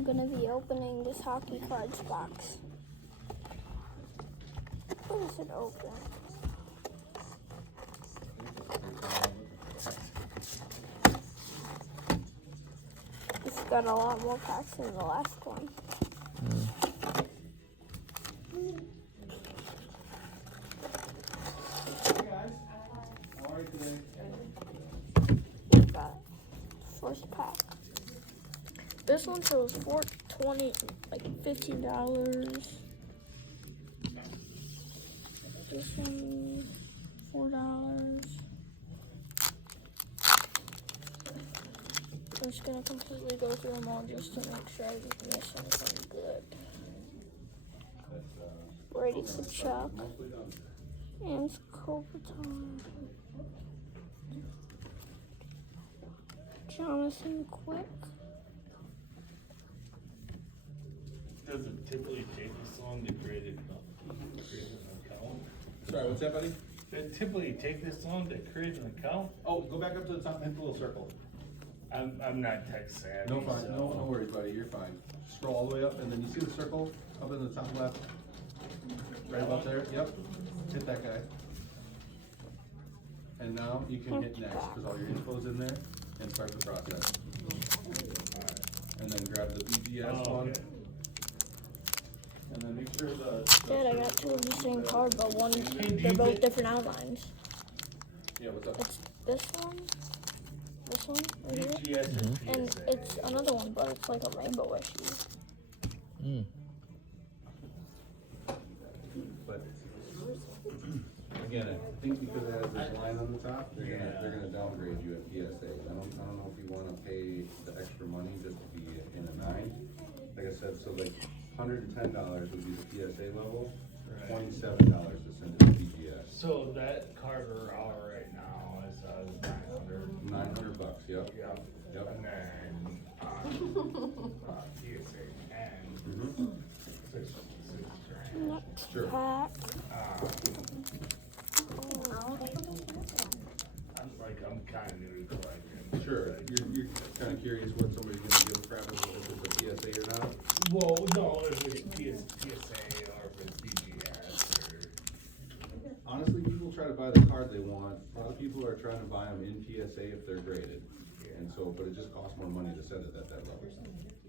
I'm gonna be opening this hockey cards box. Where is it open? It's got a lot more packs than the last one. We've got first pack. This one shows $4.20, like $15. This one, $4. I'm just gonna completely go through them all just to make sure I didn't miss anything good. Brady Kachuk and Kopitar. Jonathan Quick. Does it typically take this long to create an account? Sorry, what's that, buddy? Does it typically take this long to create an account? Oh, go back up to the top and hit the little circle. I'm not tech savvy. No, fine. So. No worries, buddy. You're fine. Scroll all the way up, and then you see the circle up in the top left, right about there. Yep. Hit that guy. And now you can hit next because all your info's in there, and start the process. And then grab the BGS one. Okay. And then make sure the Dad, I got two of the same card, but one, Hey, they're both different outlines. yeah, what's up? It's this one right here, BGS and and PSA. it's another one, but it's like a rainbow issue. But again, I think because it has this line on the top, they're gonna downgrade you at PSA. I don't know if you wanna pay the extra money just to be in a 9. Like I said, so like $110 would be the PSA level, Right. $27 to send it to BGS. So that Carter hour right now is 900. $900, yep. Yep. Yep. And then PSA 10. Mm-hmm. 6 grand. Next Sure. pack. I'm kind of new to collecting. Sure, you're kinda curious what somebody's gonna give a crap if it's a PSA or not? Well, no, if it's PSA or if it's BGS or. Honestly, people try to buy the card they want. A lot of people are trying to buy them in PSA if they're graded. And so, but it just costs more money to send it at that level.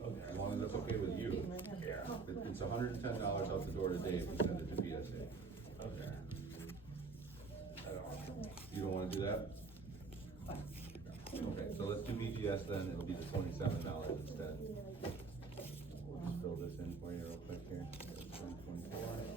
Okay. As long as that's okay with you. Yeah. It's $110 out the door today if you send it to PSA. Okay. You don't wanna do that? Okay, so let's do BGS then. It'll be the $27 instead. We'll just fill this in for you real quick here. 2024.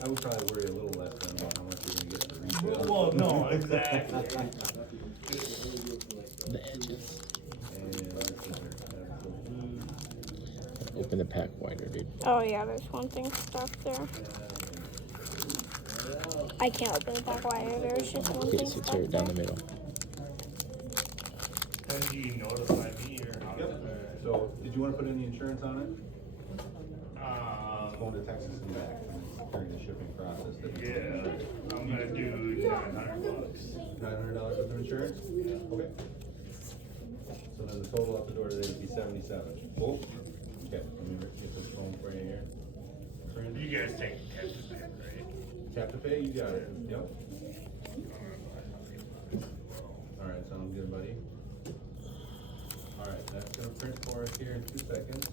I would probably worry a little less than about how much you're gonna get for retail. Well, no, exactly. The edges. And Open the pack wider, dude. Oh yeah, there's one thing stuck there. I can't open the pack wider. There's just one Okay, thing so stuck tear it down there. the middle. Then do you notify me or how? Yep. So, did you wanna put any insurance on it? Going to Texas and back during the shipping process. Yeah, I'm gonna do $900. $900 worth of insurance? Okay. So then the total out the door today would be $77. Cool. Okay, let me get this phone for you here. You guys take tap to pay, right? Tap to pay, you got it. Yep. Alright, sounds good, buddy. Alright, that's gonna print for us here in 2 seconds.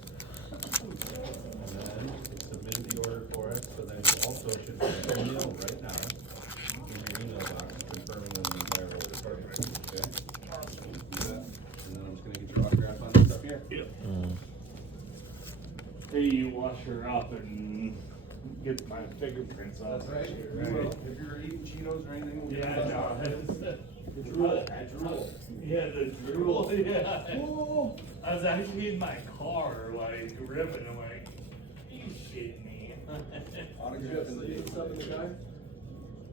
And then it submitted the order for us, so then you also should get an email right now in your email box confirming the entire order. Perfect. Okay? Do that. And then I'm just gonna get your autograph on this up here. Yep. Hey, you wash her up and get my fingerprints off. That's right. Right. Well, if you're eating Cheetos or anything, we'll get Yeah, that no, off. it's, Drool. yeah, the drool, yeah. I was actually in my car, like, ripping, I'm like, you shitting me. Autograph and the stuff in the guy?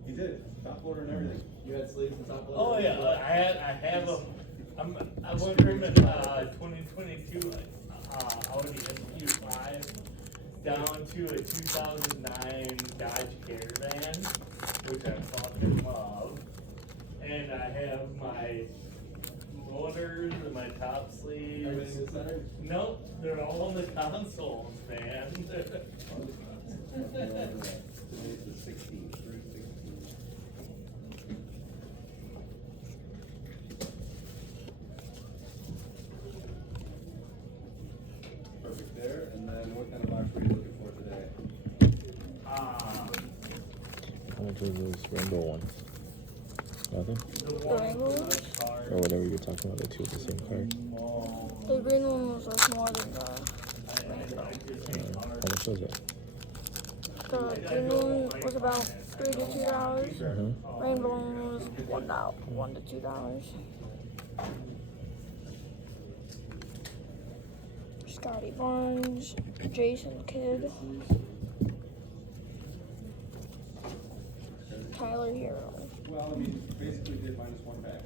He did, top loader and everything. You had sleeves and top loader? Oh, yeah, I have them. I went from the 2022 Audi SQ5 down to a 2009 Dodge Caravan, which I fucking love. And I have my motors and my top sleeves. Everything is centered? Nope, they're all on the consoles, man. Today's the 16th, 3/16. Perfect there, and then what kind of box were you looking for today? How much was those rainbow ones? Nothing? The one rainbow with ones? the card. Or whatever you're talking about, the two of the same card. The green one was like more than the How much was it? green one was about $3 to $2. Mm-hmm. Rainbow one was $1 to $2. Scotty Barnes, Jason Kidd, Tyler Hero. Well, I mean, basically did -1 back.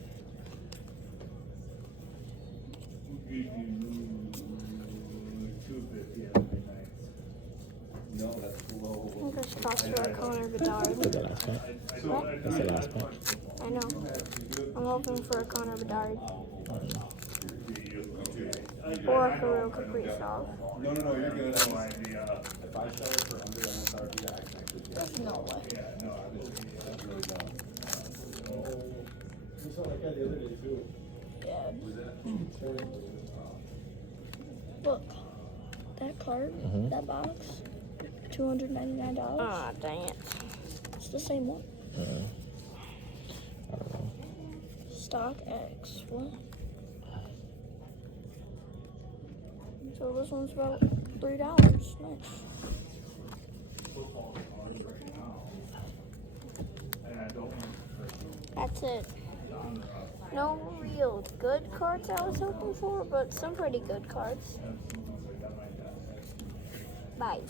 No, that's low. I think that's cost for a Connor Bedard. For the last pack? What? That's the last pack. I know. I'm hoping for a Connor Bedard. Or a Kirill Kaprizov. No, you're good. No idea. If I sell it for under MSRP, I can actually get it. There's no way. Yeah, no, I just, That's really dumb. We saw that guy the other day too. Yeah. Was that? Look, that card, Mhm. that box, $299. Ah, dang it. It's the same one. I don't know. Stock X. What? So this one's about $3. Nice. football cards right now. And I don't. That's it. No real good cards I was hoping for, but some pretty good cards. Bye.